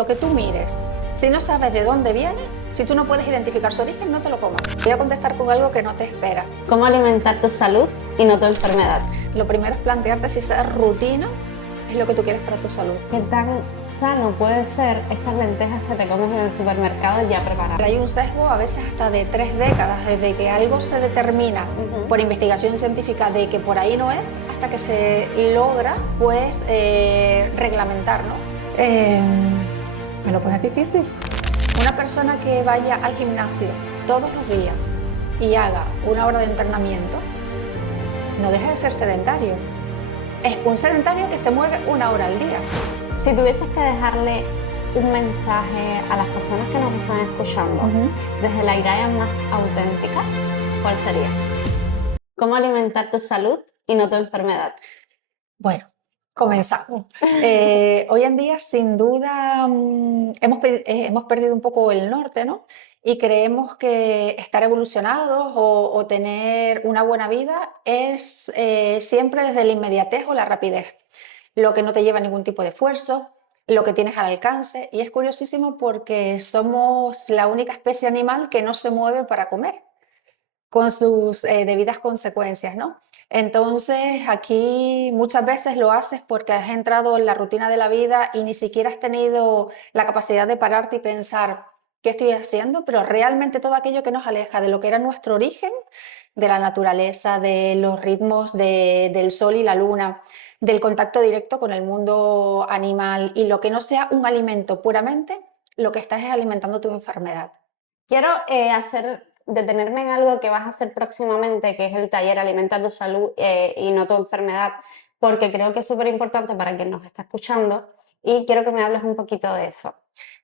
Lo que tú mires, si no sabes de dónde viene, si tú no puedes identificar su origen, no te lo comas. Voy a contestar con algo que no te espera. ¿Cómo alimentar tu salud y no tu enfermedad? Lo primero es plantearte si esa rutina es lo que tú quieres para tu salud. ¿Qué tan sano puede ser esas lentejas que te comes en el supermercado ya preparadas? Hay un sesgo a veces hasta de 3 décadas, desde que algo se determina por investigación científica de que por ahí no es, hasta que se logra pues reglamentar, ¿no? Me lo pones difícil. Una persona que vaya al gimnasio todos los días y haga 1 hora de entrenamiento, no deja de ser sedentario. Es un sedentario que se mueve 1 hora al día. Si tuvieses que dejarle un mensaje a las personas que nos están escuchando desde la Iraya más auténtica, ¿cuál sería? ¿Cómo alimentar tu salud y no tu enfermedad? Bueno, comenzamos. Hoy en día, sin duda, hemos perdido un poco el norte, ¿no? Y creemos que estar evolucionados o tener una buena vida es siempre desde la inmediatez o la rapidez, lo que no te lleva ningún tipo de esfuerzo, lo que tienes al alcance. Y es curiosísimo porque somos la única especie animal que no se mueve para comer, con sus debidas consecuencias, ¿no? Entonces, aquí muchas veces lo haces porque has entrado en la rutina de la vida y ni siquiera has tenido la capacidad de pararte y pensar qué estoy haciendo, pero realmente todo aquello que nos aleja de lo que era nuestro origen, de la naturaleza, de los ritmos del sol y la luna, del contacto directo con el mundo animal y lo que no sea un alimento puramente, lo que estás es alimentando tu enfermedad. Quiero detenerme en algo que vas a hacer próximamente, que es el taller Alimenta tu salud y no tu enfermedad, porque creo que es súper importante para quien nos está escuchando y quiero que me hables un poquito de eso.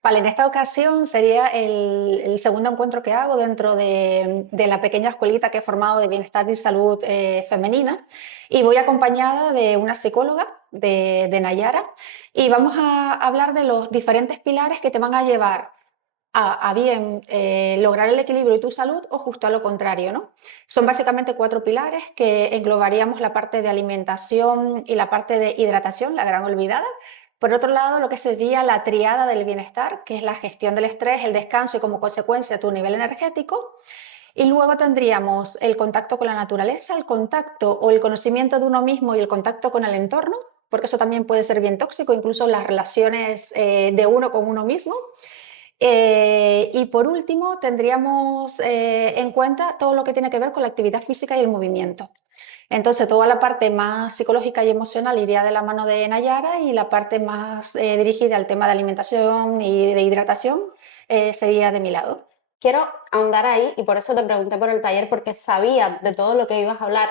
Vale, en esta ocasión sería el segundo encuentro que hago dentro de la pequeña escuelita que he formado de bienestar y salud femenina, y voy acompañada de una psicóloga de Nayara, y vamos a hablar de los diferentes pilares que te van a llevar a bien lograr el equilibrio y tu salud, o justo a lo contrario, ¿no? Son básicamente 4 pilares que englobaríamos la parte de alimentación y la parte de hidratación, la gran olvidada. Por otro lado, lo que sería la triada del bienestar, que es la gestión del estrés, el descanso y como consecuencia tu nivel energético. Y luego tendríamos el contacto con la naturaleza, el contacto o el conocimiento de uno mismo y el contacto con el entorno, porque eso también puede ser bien tóxico, incluso las relaciones de uno con uno mismo. Y por último, tendríamos en cuenta todo lo que tiene que ver con la actividad física y el movimiento. Entonces, toda la parte más psicológica y emocional iría de la mano de Nayara, y la parte más dirigida al tema de alimentación y de hidratación sería de mi lado. Quiero ahondar ahí y por eso te pregunté por el taller, porque sabía de todo lo que ibas a hablar.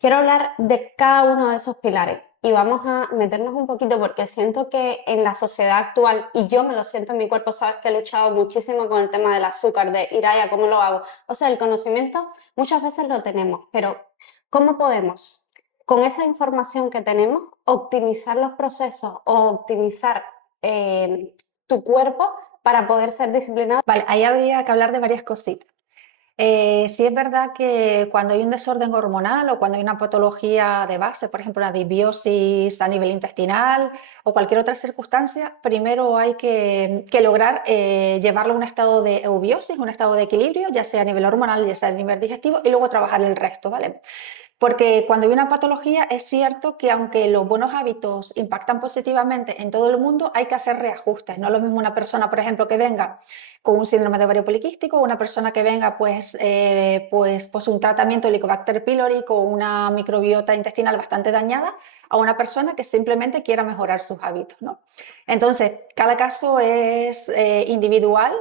Quiero hablar de cada uno de esos pilares y vamos a meternos un poquito porque siento que en la sociedad actual, y yo me lo siento en mi cuerpo, sabes que he luchado muchísimo con el tema del azúcar, de Iraya, ¿cómo lo hago? O sea, el conocimiento muchas veces lo tenemos, pero ¿cómo podemos, con esa información que tenemos, optimizar los procesos o optimizar tu cuerpo para poder ser disciplinado? Vale, ahí habría que hablar de varias cositas. Sí es verdad que cuando hay un desorden hormonal o cuando hay una patología de base, por ejemplo, una disbiosis a nivel intestinal o cualquier otra circunstancia, primero hay que lograr llevarlo a un estado de eubiosis, un estado de equilibrio, ya sea a nivel hormonal, ya sea a nivel digestivo, y luego trabajar el resto, ¿vale? Porque cuando hay una patología es cierto que aunque los buenos hábitos impactan positivamente en todo el mundo, hay que hacer reajustes. No es lo mismo una persona, por ejemplo, que venga con un síndrome de ovario poliquístico, o una persona que venga pues un tratamiento Helicobacter pylori con una microbiota intestinal bastante dañada, a una persona que simplemente quiera mejorar sus hábitos, ¿no? Entonces, cada caso es individual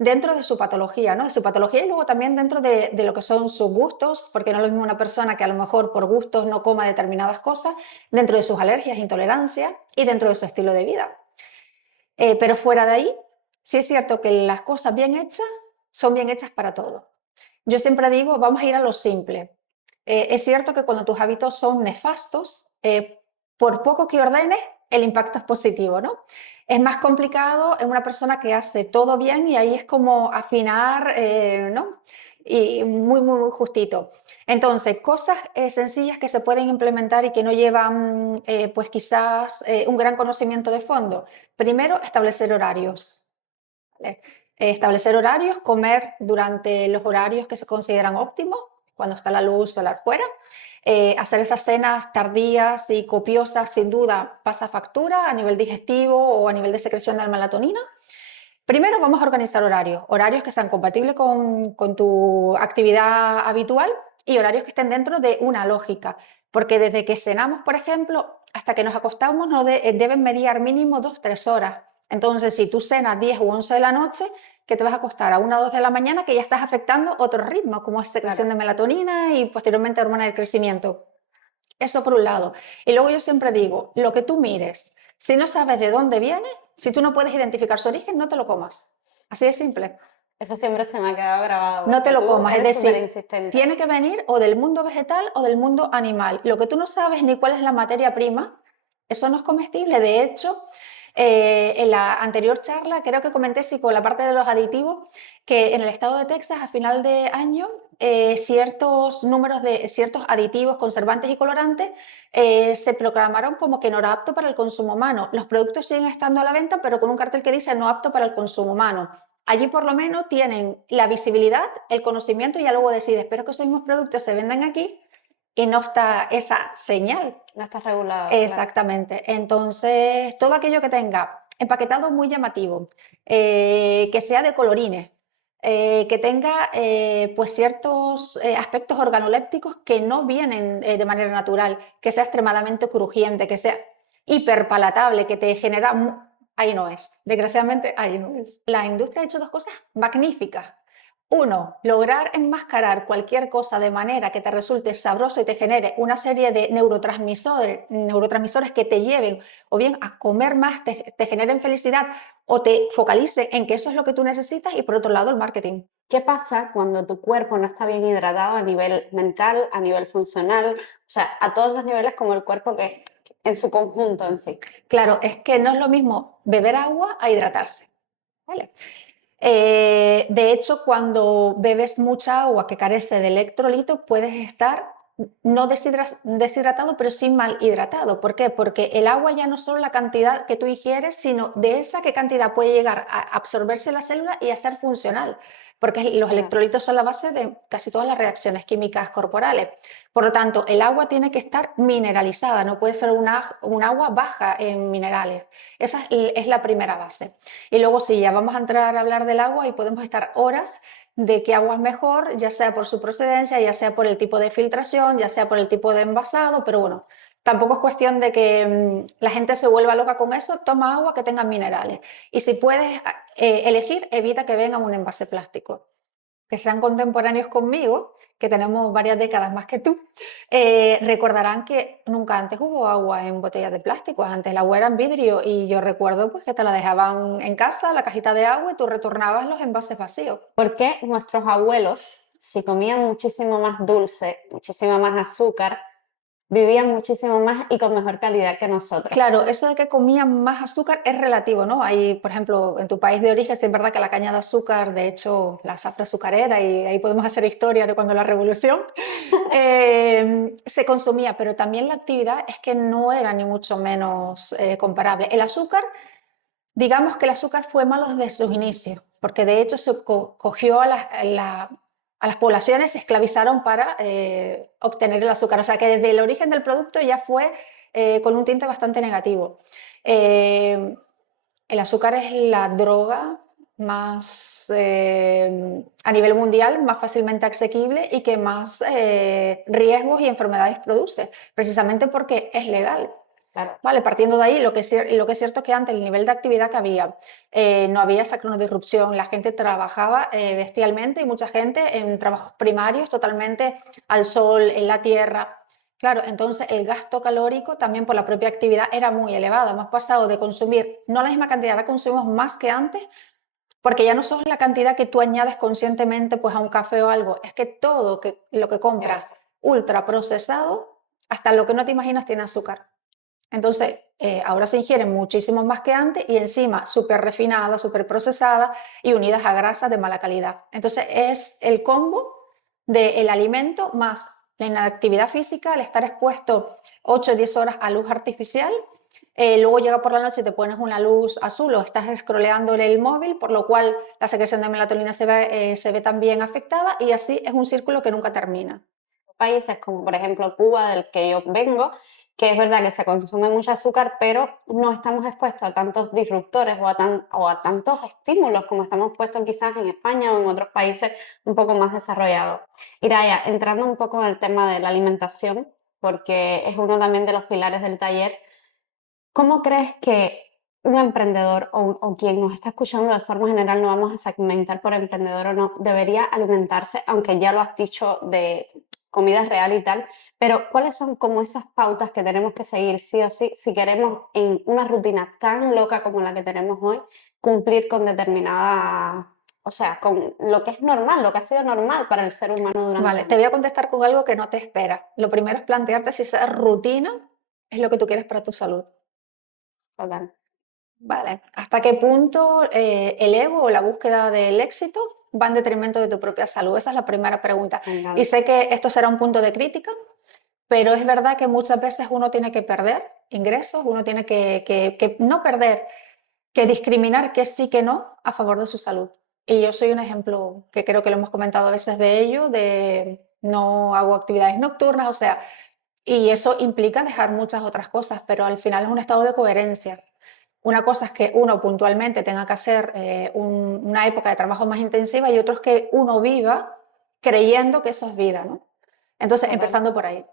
dentro de su patología, ¿no? De su patología, y luego también dentro de lo que son sus gustos, porque no es lo mismo una persona que a lo mejor por gustos no coma determinadas cosas, dentro de sus alergias, intolerancias y dentro de su estilo de vida. Pero fuera de ahí, sí es cierto que las cosas bien hechas son bien hechas para todos. Yo siempre digo, vamos a ir a lo simple. Es cierto que cuando tus hábitos son nefastos, por poco que ordenes, el impacto es positivo, ¿no? Es más complicado en una persona que hace todo bien, y ahí es como afinar, ¿no? y muy, muy, muy justito. Entonces, cosas sencillas que se pueden implementar y que no llevan, pues quizás un gran conocimiento de fondo. Primero, establecer horarios. ¿Vale? Establecer horarios, comer durante los horarios que se consideran óptimos, cuando está la luz solar fuera. Hacer esas cenas tardías y copiosas, sin duda, pasa factura a nivel digestivo o a nivel de secreción de la melatonina. Primero vamos a organizar horarios, horarios que sean compatibles con tu actividad habitual y horarios que estén dentro de una lógica, porque desde que cenamos, por ejemplo, hasta que nos acostamos deben mediar mínimo 2-3 horas. Entonces, si tú cenas 10 u 11 de la noche, que te vas a acostar a 1 o 2 de la mañana, que ya estás afectando otro ritmo, como es secreción de melatonina y posteriormente hormona del crecimiento. Eso por un lado. Y luego yo siempre digo, lo que tú mires, si no sabes de dónde viene, si tú no puedes identificar su origen, no te lo comas. Así de simple. Eso siempre se me ha quedado grabado, No te porque lo tú comas. Es eres súper decir, insistente. tiene que venir o del mundo vegetal o del mundo animal. Lo que tú no sabes ni cuál es la materia prima, eso no es comestible. De hecho, en la anterior charla creo que comenté, sí, con la parte de los aditivos, que en el estado de Texas a final de año ciertos números de ciertos aditivos, conservantes y colorantes se proclamaron como que no era apto para el consumo humano. Los productos siguen estando a la venta, pero con un cartel que dice no apto para el consumo humano. Allí por lo menos tienen la visibilidad, el conocimiento y ya luego decides, espero que esos mismos productos se vendan aquí y no está esa señal. No estás regulado, claro. Exactamente. Entonces, todo aquello que tenga empaquetado muy llamativo, que sea de colorines, que tenga pues ciertos aspectos organolépticos que no vienen de manera natural, que sea extremadamente crujiente, que sea hiperpalatable, que te genera... Ahí no es, desgraciadamente ahí no es. La industria ha hecho dos cosas magníficas. Uno, lograr enmascarar cualquier cosa de manera que te resulte sabroso y te genere una serie de neurotransmisores que te lleven o bien a comer más, te generen felicidad o te focalicen en que eso es lo que tú necesitas. Y por otro lado, el marketing. ¿Qué pasa cuando tu cuerpo no está bien hidratado a nivel mental, a nivel funcional? O sea, a todos los niveles como el cuerpo que en su conjunto en sí. Claro, es que no es lo mismo beber agua a hidratarse. ¿Vale? De hecho, cuando bebes mucha agua que carece de electrolitos, puedes estar no deshidratado, pero sí mal hidratado. ¿Por qué? Porque el agua ya no solo la cantidad que tú ingieres, sino de esa qué cantidad puede llegar a absorberse la célula y a ser funcional. Porque los electrolitos son la base de casi todas las reacciones químicas corporales. Por lo tanto, el agua tiene que estar mineralizada, no puede ser un agua baja en minerales. Esa es la primera base. Y luego sí, ya vamos a entrar a hablar del agua y podemos estar horas de qué agua es mejor, ya sea por su procedencia, ya sea por el tipo de filtración, ya sea por el tipo de envasado, pero bueno, tampoco es cuestión de que la gente se vuelva loca con eso, toma agua que tenga minerales. Y si puedes elegir, evita que venga un envase plástico. Que sean contemporáneos conmigo, que tenemos varias décadas más que tú, recordarán que nunca antes hubo agua en botellas de plástico, antes el agua era en vidrio y yo recuerdo pues, que te la dejaban en casa, la cajita de agua, y tú retornabas los envases vacíos. ¿Por qué nuestros abuelos, si comían muchísimo más dulce, muchísimo más azúcar, vivían muchísimo más y con mejor calidad que nosotros? Claro, eso de que comían más azúcar es relativo, ¿no? Hay, por ejemplo, en tu país de origen, sí es verdad que la caña de azúcar, de hecho, la zafra azucarera, y ahí podemos hacer historia de cuando la revolución, se consumía, pero también la actividad es que no era ni mucho menos comparable. El azúcar, digamos que el azúcar fue malo desde sus inicios, porque de hecho se cogió a las poblaciones, se esclavizaron para obtener el azúcar. O sea que desde el origen del producto ya fue con un tinte bastante negativo. Eh, el azúcar es la droga más a nivel mundial más fácilmente asequible y que más riesgos y enfermedades produce, precisamente porque es legal. Claro. Vale, partiendo de ahí, lo que es cierto es que antes el nivel de actividad que había, no había esa cronodisrupción, la gente trabajaba bestialmente y mucha gente en trabajos primarios totalmente al sol, en la tierra. Claro, entonces el gasto calórico también por la propia actividad era muy elevado. Hemos pasado de consumir, no la misma cantidad, ahora consumimos más que antes, porque ya no solo es la cantidad que tú añades conscientemente pues, a un café o algo, es que todo lo que compras ultra procesado, hasta lo que no te imaginas tiene azúcar. Entonces, ahora se ingieren muchísimo más que antes y encima súper refinadas, súper procesadas y unidas a grasas de mala calidad. Entonces, es el combo del alimento más la inactividad física, el estar expuesto 8 o 10 horas a luz artificial. Luego llega por la noche y te pones una luz azul o estás scrolleando el móvil, por lo cual la secreción de melatonina se ve también afectada, y así es un círculo que nunca termina. Países como por ejemplo Cuba, del que yo vengo, que es verdad que se consume mucho azúcar, pero no estamos expuestos a tantos disruptores o a tantos estímulos como estamos expuestos quizás en España o en otros países un poco más desarrollados. Iraya, entrando un poco en el tema de la alimentación, porque es uno también de los pilares del taller, ¿cómo crees que un emprendedor o quien nos está escuchando de forma general, no vamos a segmentar por emprendedor o no, debería alimentarse, aunque ya lo has dicho, de comida real y tal, pero cuáles son como esas pautas que tenemos que seguir sí o sí si queremos en una rutina tan loca como la que tenemos hoy, cumplir con determinada, o sea, con lo que es normal, lo que ha sido normal para el ser humano durante Vale, te años? voy a contestar con algo que no te espera. Lo primero es plantearte si esa rutina es lo que tú quieres para tu salud. Total, Vale, ¿hasta qué punto el ego o la búsqueda del éxito va en detrimento de tu propia salud? Esa es la primera pregunta. me Y encanta. sé que esto será un punto de crítica, pero es verdad que muchas veces uno tiene que perder ingresos, uno tiene que no perder, que discriminar que sí, que no a favor de su salud. Y yo soy un ejemplo que creo que lo hemos comentado a veces de ello, de no hago actividades nocturnas, o sea, y eso implica dejar muchas otras cosas, pero al final es un estado de coherencia. Una cosa es que uno puntualmente tenga que hacer una época de trabajo más intensiva, y otro es que uno viva creyendo que eso es vida, ¿no? Entonces, Total. empezando por ahí.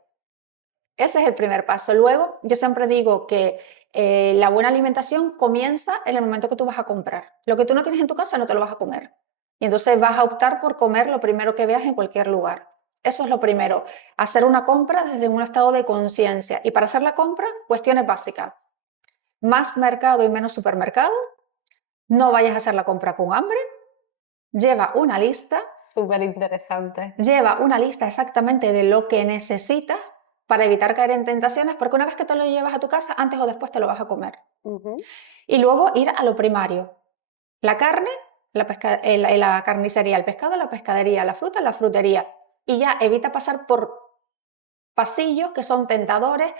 Ese es el primer paso. Luego, yo siempre digo que la buena alimentación comienza en el momento que tú vas a comprar. Lo que tú no tienes en tu casa no te lo vas a comer. Y entonces vas a optar por comer lo primero que veas en cualquier lugar. Eso es lo primero, hacer una compra desde un estado de conciencia. Y para hacer la compra, cuestiones básicas. Más mercado y menos supermercado. No vayas a hacer la compra con hambre. Lleva una lista. Súper interesante. Lleva una lista exactamente de lo que necesitas para evitar caer en tentaciones, porque una vez que te lo llevas a tu casa, antes o después te lo vas a comer. Ujú. Y luego ir a lo primario. La carne, la carnicería, el pescado, la pescadería, la fruta, la frutería. Y ya evita pasar por pasillos que son tentadores,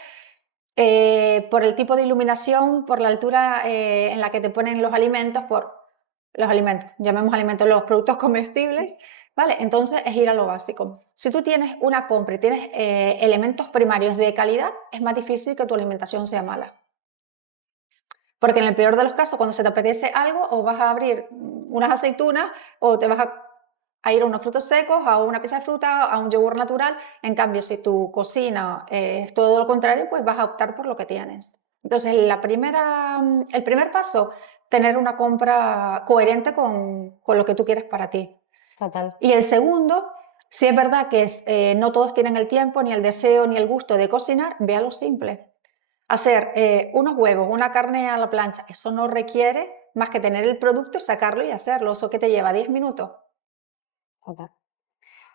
por el tipo de iluminación, por la altura en la que te ponen los alimentos, llamemos alimentos, los productos comestibles, ¿vale? Entonces es ir a lo básico. Si tú tienes una compra y tienes elementos primarios de calidad, es más difícil que tu alimentación sea mala. Porque en el peor de los casos, cuando se te apetece algo, o vas a abrir unas aceitunas, o te vas a ir a unos frutos secos, a una pieza de fruta, a un yogur natural. En cambio, si tu cocina es todo lo contrario, pues vas a optar por lo que tienes. Entonces, el primer paso, tener una compra coherente con lo que tú quieres para ti. Total. Y el segundo, si es verdad que no todos tienen el tiempo, ni el deseo, ni el gusto de cocinar, ve a lo simple. Hacer unos huevos, una carne a la plancha, eso no requiere más que tener el producto, sacarlo y hacerlo. ¿Eso que te lleva? 10 minutos. Total.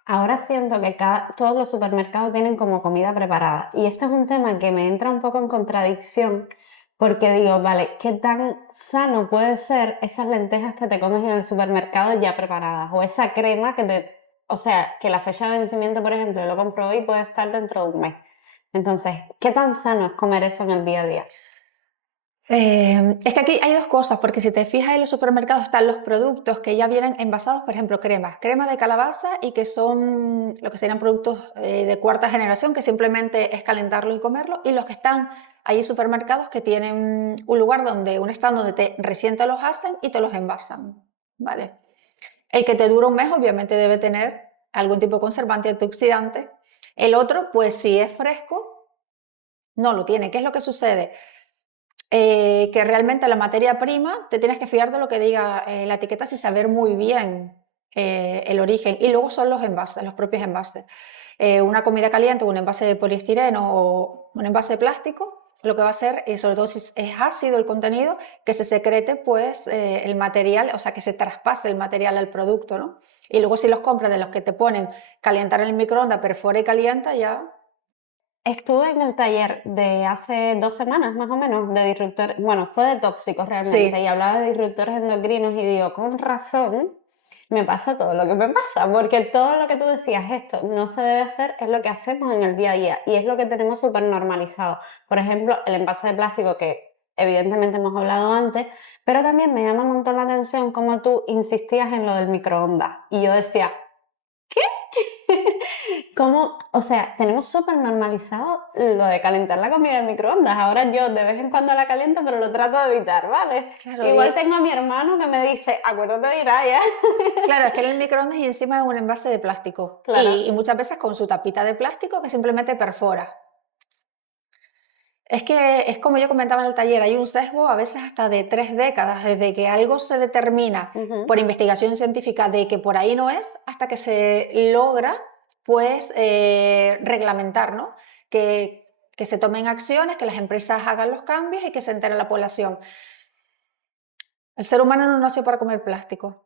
Ahora siento que todos los supermercados tienen como comida preparada. Y este es un tema que me entra un poco en contradicción porque digo, vale, ¿qué tan sano puede ser esas lentejas que te comes en el supermercado ya preparadas? O esa crema o sea, que la fecha de vencimiento, por ejemplo, lo compro hoy y puede estar dentro de un mes. Entonces, ¿qué tan sano es comer eso en el día a día? Es que aquí hay dos cosas, porque si te fijas en los supermercados están los productos que ya vienen envasados, por ejemplo, crema de calabaza, y que son lo que serían productos de cuarta generación, que simplemente es calentarlo y comerlo, y los que están, hay supermercados que tienen un lugar un stand donde recién te los hacen y te los envasan, ¿vale? El que te dura un mes obviamente debe tener algún tipo de conservante antioxidante. El otro, pues si es fresco, no lo tiene. ¿Qué es lo que sucede? Que realmente la materia prima te tienes que fiar de lo que diga la etiqueta, sin saber muy bien el origen. Y luego son los envases, los propios envases. Una comida caliente, un envase de poliestireno o un envase de plástico, lo que va a hacer, y sobre todo si es ácido el contenido, que se secrete pues el material, o sea, que se traspase el material al producto, ¿no? Y luego si los compras de los que te ponen calentar en el microondas, perfora y calienta, ya. Estuve en el taller de hace 2 semanas más o menos de disruptores, bueno, fue de tóxicos realmente, y Sí, hablaba de disruptores endocrinos y digo, con razón, Me pasa todo lo que me pasa, porque todo lo que tú decías, esto no se debe hacer, es lo que hacemos en el día a día y es lo que tenemos súper normalizado. Por ejemplo, el envase de plástico que evidentemente hemos hablado antes, pero también me llama un montón la atención cómo tú insistías en lo del microondas y yo decía, ¿cómo? O sea, tenemos súper normalizado lo de calentar la comida en microondas. Ahora yo de vez en cuando la caliento, pero lo trato de evitar, ¿vale? Claro, Igual tengo a mi hermano que me dice, acuérdate de Iraya. claro, es que en el microondas y encima es un envase de plástico. Claro. Y muchas veces con su tapita de plástico que simplemente perfora. Es que es como yo comentaba en el taller, hay un sesgo a veces hasta de 3 décadas, desde que algo se determina Ujú. por investigación científica de que por ahí no es, hasta que se logra pues reglamentar, ¿no? Que se tomen acciones, que las empresas hagan los cambios y que se entere la población. El ser humano no nació para comer plástico.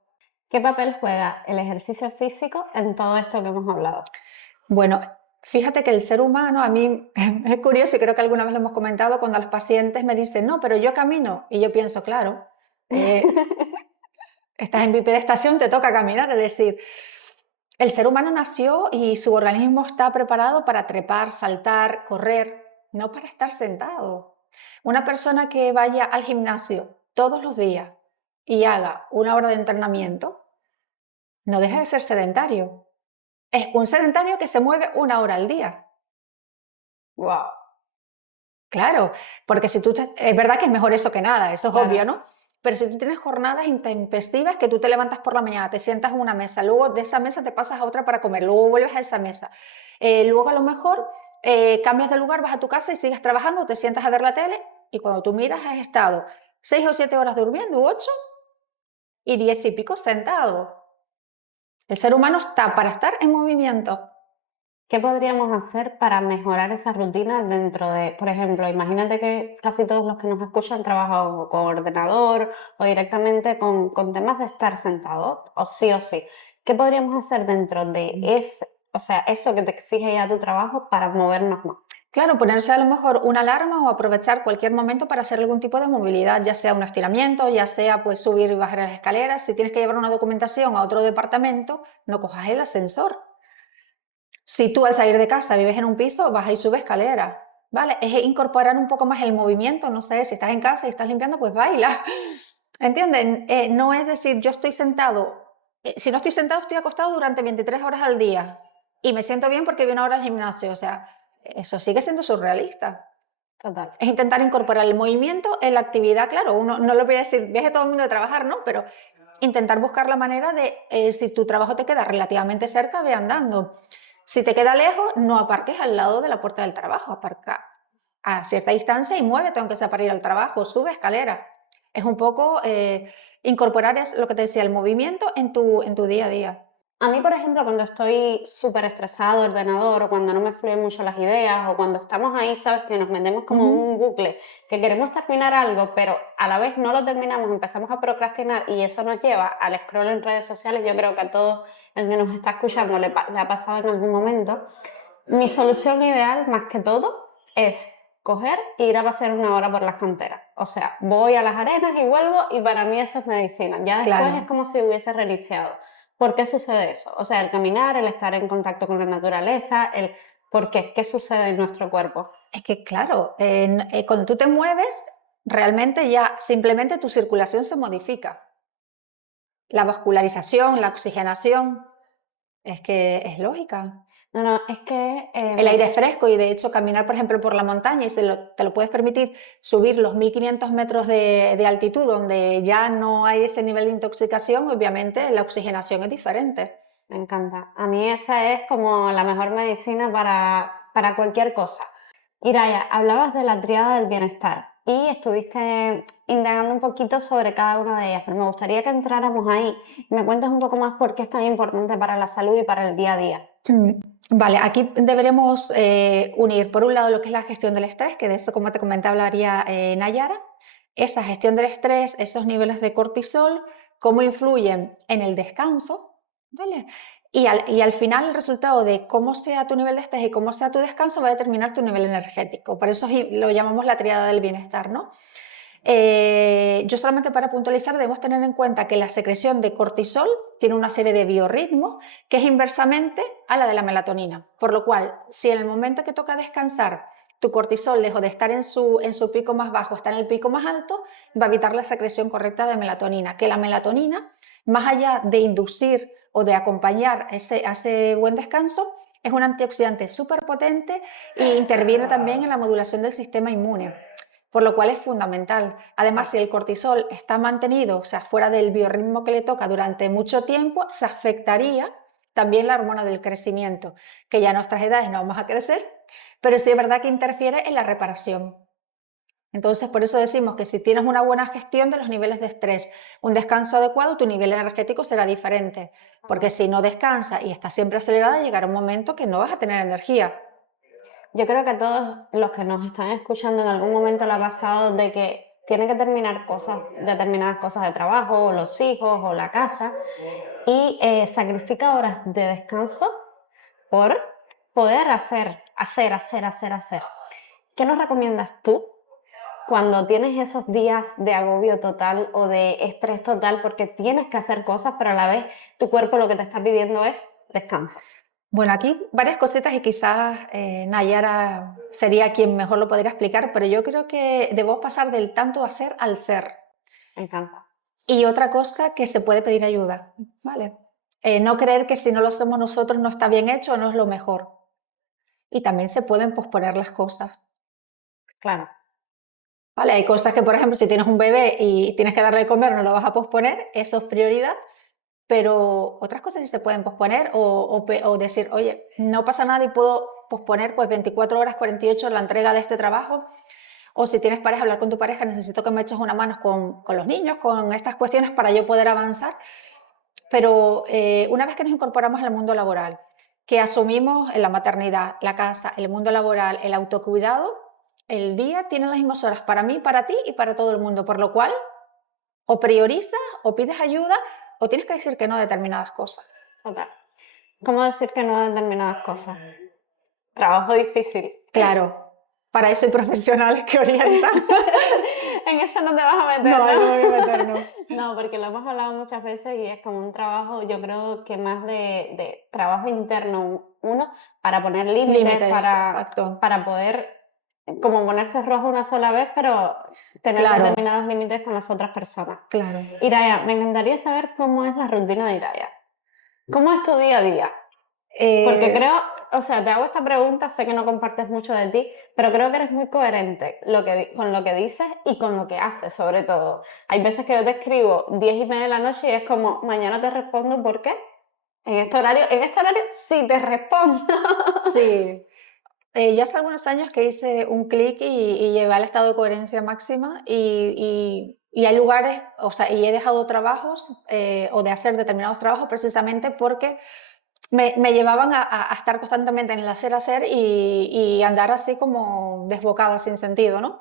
¿Qué papel juega el ejercicio físico en todo esto que hemos hablado? Bueno, fíjate que el ser humano, a mí es curioso y creo que alguna vez lo hemos comentado, cuando los pacientes me dicen, no, pero yo camino, y yo pienso, claro, estás en bipedestación, te toca caminar, es decir, el ser humano nació y su organismo está preparado para trepar, saltar, correr, no para estar sentado. Una persona que vaya al gimnasio todos los días y haga 1 hora de entrenamiento, no deja de ser sedentario. Es un sedentario que se mueve 1 hora al día. Wow, Claro, porque si tú, es verdad que es mejor eso que nada, eso es claro. obvio, ¿no? Pero si tú tienes jornadas intempestivas que tú te levantas por la mañana, te sientas en una mesa, luego de esa mesa te pasas a otra para comer, luego vuelves a esa mesa, luego a lo mejor cambias de lugar, vas a tu casa y sigues trabajando, te sientas a ver la tele y cuando tú miras has estado 6 o 7 horas durmiendo, 8 y 10 y pico sentado. El ser humano está para estar en movimiento. ¿Qué podríamos hacer para mejorar esa rutina dentro de, por ejemplo, imagínate que casi todos los que nos escuchan trabajan o con ordenador o directamente con temas de estar sentado, o sí o sí? ¿Qué podríamos hacer dentro de o sea, eso que te exige ya tu trabajo para movernos más? Claro, ponerse a lo mejor una alarma o aprovechar cualquier momento para hacer algún tipo de movilidad, ya sea un estiramiento, ya sea pues subir y bajar las escaleras. Si tienes que llevar una documentación a otro departamento, no cojas el ascensor. Si tú al salir de casa vives en un piso, baja y sube escaleras, ¿vale? Es incorporar un poco más el movimiento, no sé, si estás en casa y estás limpiando, pues baila. ¿Entienden? No es decir, yo estoy sentado, si no estoy sentado, estoy acostado durante 23 horas al día y me siento bien porque vi 1 hora al gimnasio, o sea, eso sigue siendo surrealista. Total. Es intentar incorporar el movimiento en la actividad, claro, uno no lo voy a decir, deje todo el mundo de trabajar, ¿no? Pero intentar buscar la manera de, si tu trabajo te queda relativamente cerca, ve andando. Si te queda lejos, no aparques al lado de la puerta del trabajo, aparca a cierta distancia y muévete, aunque sea para ir al trabajo, sube escalera. Es un poco incorporar lo que te decía, el movimiento en tu día a día. A mí, por ejemplo, cuando estoy súper estresado de ordenador o cuando no me fluyen mucho las ideas o cuando estamos ahí, sabes, que nos metemos como en Ujú. un bucle, que queremos terminar algo, pero a la vez no lo terminamos, empezamos a procrastinar y eso nos lleva al scroll en redes sociales. Yo creo que a todo el que nos está escuchando le ha pasado en algún momento. Mi solución ideal, más que todo, es coger e ir a pasear 1 hora por las canteras. O sea, voy a las arenas y vuelvo y para mí eso es medicina. Ya después es Claro. como si hubiese reiniciado. ¿Por qué sucede eso? O sea, el caminar, el estar en contacto con la naturaleza, el ¿por qué? ¿Qué sucede en nuestro cuerpo? Es que, claro, cuando tú te mueves, realmente ya simplemente tu circulación se modifica. La vascularización, la oxigenación, es que es lógica. No, no, es que El aire es fresco y de hecho caminar, por ejemplo, por la montaña y te lo puedes permitir subir los 1500 metros de altitud donde ya no hay ese nivel de intoxicación, obviamente la oxigenación es diferente. me encanta. A mí esa es como la mejor medicina para cualquier cosa. Iraya, hablabas de la triada del bienestar y estuviste indagando un poquito sobre cada una de ellas, pero me gustaría que entráramos ahí y me cuentes un poco más por qué es tan importante para la salud y para el día a día. Vale, aquí deberemos unir por un lado lo que es la gestión del estrés, que de eso, como te comenté, hablaría Nayara. Esa gestión del estrés, esos niveles de cortisol, cómo influyen en el descanso, ¿vale? Y al final el resultado de cómo sea tu nivel de estrés y cómo sea tu descanso va a determinar tu nivel energético. Por eso lo llamamos la triada del bienestar, ¿no? Yo solamente para puntualizar debemos tener en cuenta que la secreción de cortisol tiene una serie de biorritmos que es inversamente a la de la melatonina, por lo cual si en el momento que toca descansar tu cortisol, lejos de estar en su pico más bajo, está en el pico más alto, va a evitar la secreción correcta de melatonina, que la melatonina, más allá de inducir o de acompañar a ese buen descanso, es un antioxidante súper potente e interviene también en la modulación del sistema inmune, por lo cual es fundamental. Además, si el cortisol está mantenido, o sea, fuera del biorritmo que le toca durante mucho tiempo, se afectaría también la hormona del crecimiento, que ya a nuestras edades no vamos a crecer, pero sí es verdad que interfiere en la reparación. Entonces, por eso decimos que si tienes una buena gestión de los niveles de estrés, un descanso adecuado, tu nivel energético será diferente, porque si no descansas y estás siempre acelerada, llegará un momento que no vas a tener energía. Yo creo que a todos los que nos están escuchando en algún momento le ha pasado de que tienen que terminar cosas, determinadas cosas de trabajo, o los hijos, o la casa, y sacrifica horas de descanso por poder hacer. ¿Qué nos recomiendas tú cuando tienes esos días de agobio total o de estrés total porque tienes que hacer cosas, pero a la vez tu cuerpo lo que te está pidiendo es descanso? Bueno, aquí varias cositas y quizás Nayara sería quien mejor lo podría explicar, pero yo creo que debemos pasar del tanto hacer al ser. Me encanta. Y otra cosa, que se puede pedir ayuda, ¿vale? No creer que si no lo hacemos nosotros no está bien hecho o no es lo mejor. Y también se pueden posponer las cosas, Claro, ¿vale? Hay cosas que, por ejemplo, si tienes un bebé y tienes que darle de comer, no lo vas a posponer, eso es prioridad. Pero otras cosas sí se pueden posponer o decir, oye, no pasa nada y puedo posponer pues 24 horas, 48 la entrega de este trabajo. O si tienes pareja, hablar con tu pareja, necesito que me eches una mano con los niños, con estas cuestiones para yo poder avanzar. Pero una vez que nos incorporamos al mundo laboral, que asumimos en la maternidad, la casa, el mundo laboral, el autocuidado, el día tiene las mismas horas para mí, para ti y para todo el mundo, por lo cual o priorizas o pides ayuda o tienes que decir que no a determinadas cosas. total. ¿Cómo decir que no a determinadas cosas? Trabajo difícil. Claro, para eso hay profesionales que orientan. En eso no te vas a meter, No, ahí ¿no? no me voy a meter, no. No, porque lo hemos hablado muchas veces y es como un trabajo, yo creo que más de trabajo interno, uno, para poner límites, Límites, exacto. para poder como ponerse rojo una sola vez, pero tener Claro, determinados límites con las otras personas. claro. Iraya, me encantaría saber cómo es la rutina de Iraya. ¿Cómo es tu día a día? Porque Eh, creo, o sea, te hago esta pregunta, sé que no compartes mucho de ti, pero creo que eres muy coherente con lo que dices y con lo que haces, sobre todo. Hay veces que yo te escribo 10:30 de la noche y es como, mañana te respondo, ¿por qué? En este horario sí te respondo. sí, yo hace algunos años que hice un clic y llevé al estado de coherencia máxima y hay lugares, o sea, y he dejado trabajos o de hacer determinados trabajos precisamente porque me llevaban a estar constantemente en el hacer y andar así como desbocada, sin sentido, ¿no?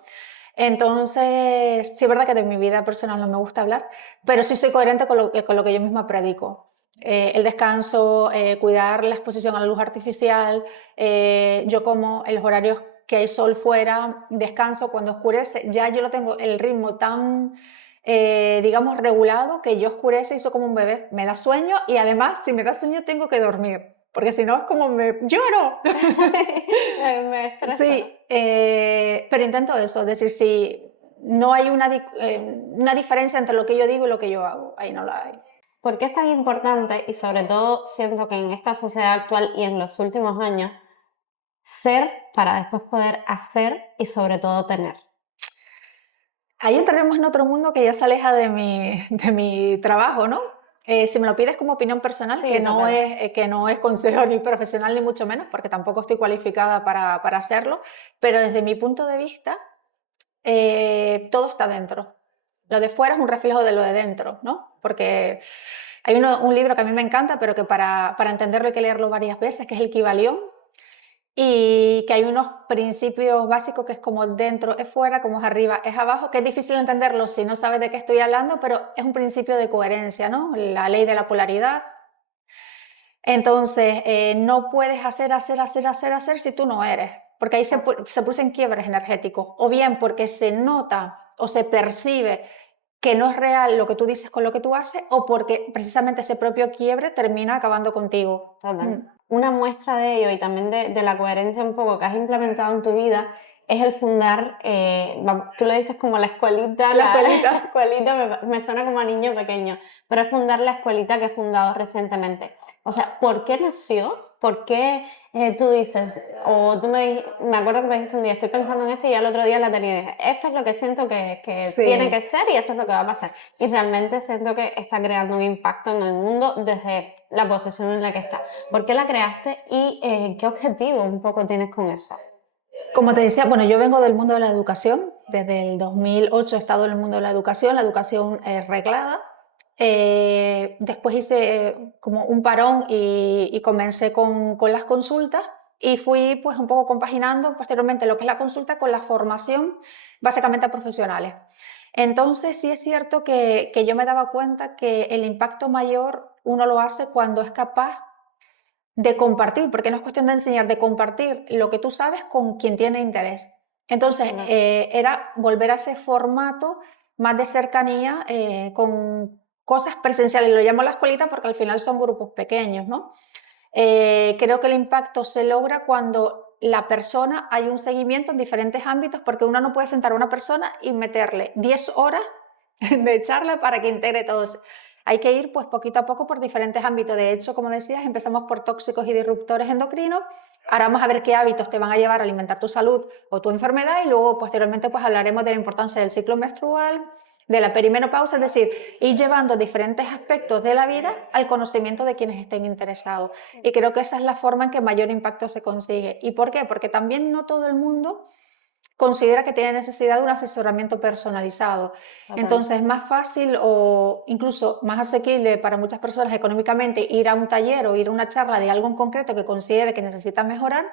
Entonces, sí es verdad que de mi vida personal no me gusta hablar, pero sí soy coherente con lo que yo misma predico. El descanso, cuidar la exposición a la luz artificial, yo como en los horarios que hay sol fuera, descanso cuando oscurece, ya yo lo tengo el ritmo tan, digamos, regulado que yo oscurece y soy como un bebé, me da sueño y además si me da sueño tengo que dormir, porque si no es como me lloro. Me estresa. Sí, pero intento eso, es decir, si no hay una diferencia entre lo que yo digo y lo que yo hago, ahí no la hay. ¿Por qué es tan importante? Y sobre todo siento que en esta sociedad actual y en los últimos años, ser para después poder hacer y sobre todo tener. Ahí entraremos en otro mundo que ya se aleja de mi trabajo, ¿no? Si me lo pides como opinión personal, Sí, total. que no es consejo ni profesional ni mucho menos, porque tampoco estoy cualificada para hacerlo, pero desde mi punto de vista, todo está dentro. Lo de fuera es un reflejo de lo de dentro, ¿no? Porque hay un libro que a mí me encanta, pero que para entenderlo hay que leerlo varias veces, que es el Kybalión, y que hay unos principios básicos que es como dentro es fuera, como es arriba es abajo, que es difícil entenderlo si no sabes de qué estoy hablando, pero es un principio de coherencia, ¿no? La ley de la polaridad. Entonces, no puedes hacer si tú no eres, porque ahí se puso en quiebres energéticos, o bien porque se nota o se percibe que no es real lo que tú dices con lo que tú haces, o porque precisamente ese propio quiebre termina acabando contigo. Total. Una muestra de ello y también de la coherencia un poco que has implementado en tu vida es el fundar, tú le dices como la escuelita, La la escuelita. escuelita me suena como a niño pequeño, pero es fundar la escuelita que he fundado recientemente. O sea, ¿por qué nació? ¿Por qué tú dices, o me acuerdo que me dijiste un día, estoy pensando en esto y al otro día la tenía y dije, esto es lo que siento que tiene que Sí. ser y esto es lo que va a pasar. Y realmente siento que está creando un impacto en el mundo desde la posición en la que está. ¿Por qué la creaste y qué objetivo un poco tienes con eso? Como te decía, bueno, yo vengo del mundo de la educación. Desde el 2008 he estado en el mundo de la educación reglada. Después hice como un parón y comencé con las consultas y fui pues un poco compaginando posteriormente lo que es la consulta con la formación básicamente a profesionales. Entonces sí es cierto que yo me daba cuenta que el impacto mayor uno lo hace cuando es capaz de compartir, porque no es cuestión de enseñar, de compartir lo que tú sabes con quien tiene interés. Entonces, era volver a ese formato más de cercanía con cosas presenciales. Lo llamo la escuelita porque al final son grupos pequeños, ¿no? Creo que el impacto se logra cuando la persona hay un seguimiento en diferentes ámbitos, porque uno no puede sentar a una persona y meterle 10 horas de charla para que integre todos. Hay que ir pues poquito a poco por diferentes ámbitos. De hecho, como decías, empezamos por tóxicos y disruptores endocrinos. Ahora vamos a ver qué hábitos te van a llevar a alimentar tu salud o tu enfermedad y luego posteriormente pues hablaremos de la importancia del ciclo menstrual, de la perimenopausa, es decir, ir llevando diferentes aspectos de la vida al conocimiento de quienes estén interesados. Y creo que esa es la forma en que mayor impacto se consigue. ¿Y por qué? Porque también no todo el mundo considera que tiene necesidad de un asesoramiento personalizado. Entonces es más fácil o incluso más asequible para muchas personas económicamente ir a un taller o ir a una charla de algo en concreto que considere que necesita mejorar,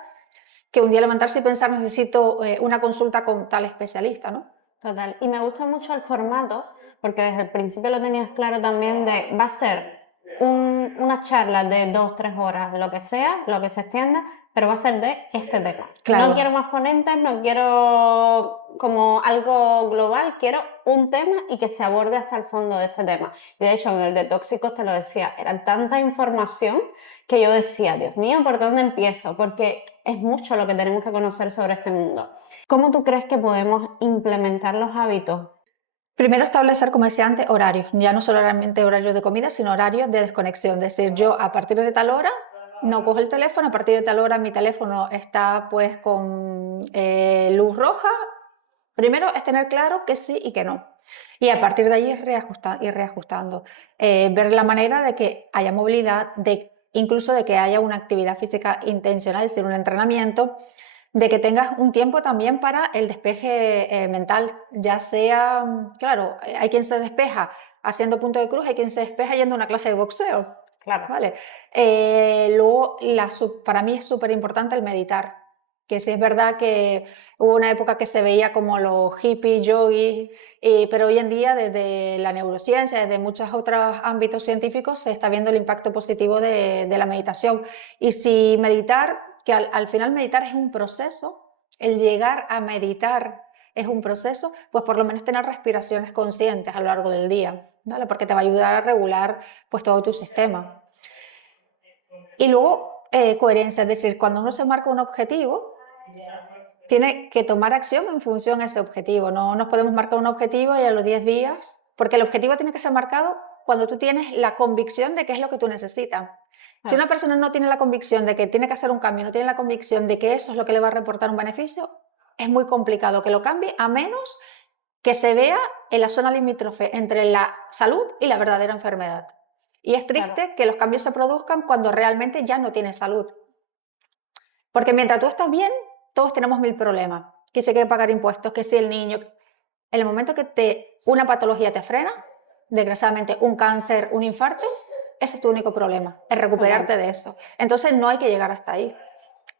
que un día levantarse y pensar necesito una consulta con tal especialista, ¿no? Total. Y me gusta mucho el formato, porque desde el principio lo tenías claro también de, va a ser una charla de 2, 3 horas, lo que sea, lo que se extienda, pero va a ser de este tema. No quiero Claro. más ponentes, no quiero como algo global, quiero un tema y que se aborde hasta el fondo de ese tema. Y de hecho, en el de tóxicos te lo decía, era tanta información que yo decía, Dios mío, ¿por dónde empiezo? Porque es mucho lo que tenemos que conocer sobre este mundo. ¿Cómo tú crees que podemos implementar los hábitos? Primero establecer, como decía antes, horarios, ya no solamente horarios de comida, sino horarios de desconexión. Es decir, yo a partir de tal hora no cojo el teléfono, a partir de tal hora mi teléfono está pues con luz roja. Primero es tener claro que sí y que no. Y a partir de ahí ir reajustando. Ver la manera de que haya movilidad, incluso de que haya una actividad física intencional, es decir, un entrenamiento, de que tengas un tiempo también para el despeje mental, ya sea, claro, hay quien se despeja haciendo punto de cruz, hay quien se despeja yendo a una clase de boxeo, Claro. ¿vale? Luego, para mí es súper importante el meditar, que sí es verdad que hubo una época que se veía como los hippies, yogis, pero hoy en día desde la neurociencia, desde muchos otros ámbitos científicos, se está viendo el impacto positivo de la meditación. Y si meditar, que al final meditar es un proceso, el llegar a meditar es un proceso, pues por lo menos tener respiraciones conscientes a lo largo del día, ¿vale? Porque te va a ayudar a regular pues todo tu sistema. Y luego coherencia, es decir, cuando uno se marca un objetivo, tiene que tomar acción en función de ese objetivo. No nos podemos marcar un objetivo y a los 10 días, porque el objetivo tiene que ser marcado cuando tú tienes la convicción de qué es lo que tú necesitas. Si una persona no tiene la convicción de que tiene que hacer un cambio, no tiene la convicción de que eso es lo que le va a reportar un beneficio, es muy complicado que lo cambie, a menos que se vea en la zona limítrofe entre la salud y la verdadera enfermedad. Y es triste que los cambios se produzcan cuando realmente ya no tienes salud. Porque mientras tú estás bien, todos tenemos mil problemas. Que si hay que pagar impuestos, que si el niño... En el momento que una patología te frena, desgraciadamente un cáncer, un infarto, ese es tu único problema, es recuperarte de eso. Entonces no hay que llegar hasta ahí,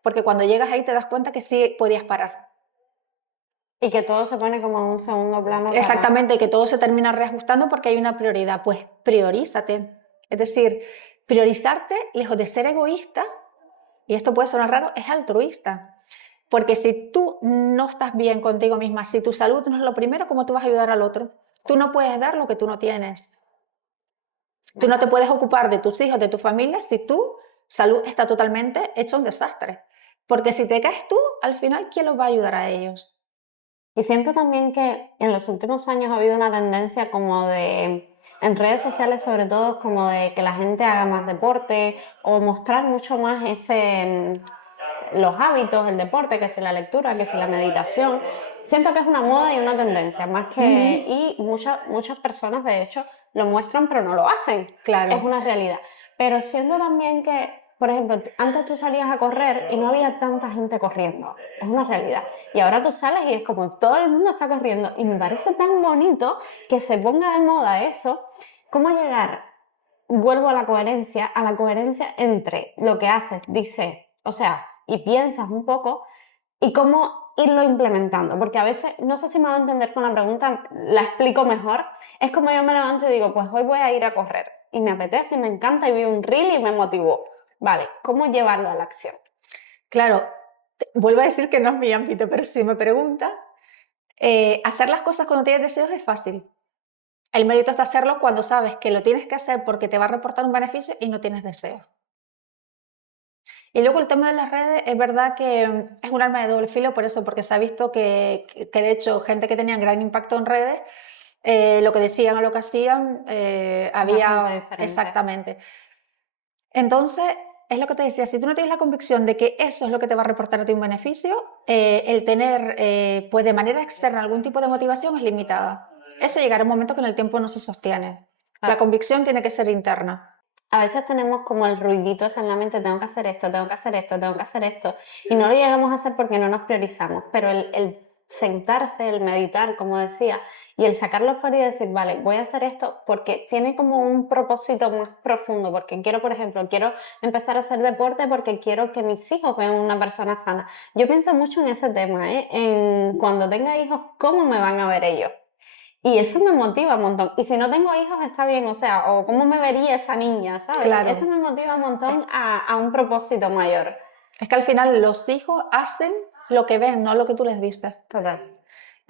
porque cuando llegas ahí te das cuenta que sí podías parar. Y que todo se pone como en un segundo plano. Exactamente, que todo se termina reajustando porque hay una prioridad, pues priorízate. Es decir, priorizarte, lejos de ser egoísta, y esto puede sonar raro, es altruista. Porque si tú no estás bien contigo misma, si tu salud no es lo primero, ¿cómo tú vas a ayudar al otro? Tú no puedes dar lo que tú no tienes. Tú no te puedes ocupar de tus hijos, de tu familia, si tu salud está totalmente hecha un desastre. Porque si te caes tú, al final, ¿quién los va a ayudar a ellos? Y siento también que en los últimos años ha habido una tendencia como de, en redes sociales sobre todo, como de que la gente haga más deporte o mostrar mucho más los hábitos, el deporte, que si la lectura, que si la meditación. Siento que es una moda y una tendencia, más que... Ujú, Y muchas personas, de hecho, lo muestran, pero no lo hacen. Es claro, una realidad. Pero siento también que, por ejemplo, antes tú salías a correr y no había tanta gente corriendo. Es una realidad. Y ahora tú sales y es como todo el mundo está corriendo. Y me parece tan bonito que se ponga de moda eso. ¿Cómo llegar? Vuelvo a la coherencia entre lo que haces, dices, o sea, y piensas un poco y cómo irlo implementando. Porque a veces, no sé si me va a entender con la pregunta, la explico mejor. Es como yo me levanto y digo, pues hoy voy a ir a correr. Y me apetece, y me encanta, y vi un reel y me motivó. Vale, ¿cómo llevarlo a la acción? claro. Vuelvo a decir que no es mi ámbito, pero si me pregunta, hacer las cosas cuando tienes deseos es fácil. El mérito está hacerlo cuando sabes que lo tienes que hacer porque te va a reportar un beneficio y no tienes deseos. Y luego el tema de las redes, es verdad que es un arma de doble filo por eso, porque se ha visto que de hecho gente que tenía gran impacto en redes, lo que decían o lo que hacían, Bastante había diferente. exactamente. Entonces, es lo que te decía, si tú no tienes la convicción de que eso es lo que te va a reportar a ti un beneficio, el tener pues de manera externa algún tipo de motivación es limitada. Eso llegará un momento que en el tiempo no se sostiene. La Claro. convicción tiene que ser interna. A veces tenemos como el ruidito ese en la mente, tengo que hacer esto, tengo que hacer esto, tengo que hacer esto, y no lo llegamos a hacer porque no nos priorizamos, pero el sentarse, el meditar, como decía, y el sacarlo fuera y decir, vale, voy a hacer esto porque tiene como un propósito más profundo, porque quiero, por ejemplo, quiero empezar a hacer deporte porque quiero que mis hijos vean una persona sana. Yo pienso mucho en ese tema, ¿eh? En cuando tenga hijos, ¿cómo me van a ver ellos? Y eso me motiva un montón. Y si no tengo hijos, está bien, o sea, o cómo me vería esa niña, ¿sabes? Eso Claro, me motiva un es, montón a un propósito mayor. es que al final los hijos hacen lo que ven, no lo que tú les dices. Total.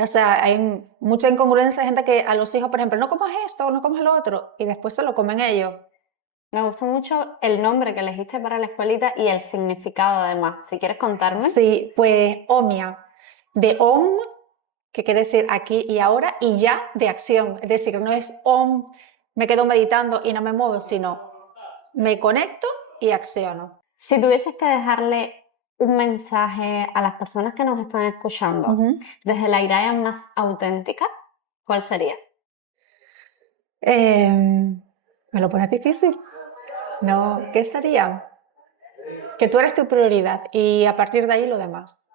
O sea, hay mucha incongruencia, hay gente que a los hijos, por ejemplo, no comas esto, no comas lo otro, y después se lo comen ellos. Me gustó mucho el nombre que elegiste para la escuelita y el significado además. Si quieres contarme. Sí, pues omia, de om, que quiere decir aquí y ahora, y ya de acción. Es decir, no es om, me quedo meditando y no me muevo, sino me conecto y acciono. Si tuvieses que dejarle un mensaje a las personas que nos están escuchando Ujú. desde la Iraya más auténtica, ¿cuál sería? Me lo pones difícil. No, ¿qué sería? Que tú eres tu prioridad y a partir de ahí lo demás.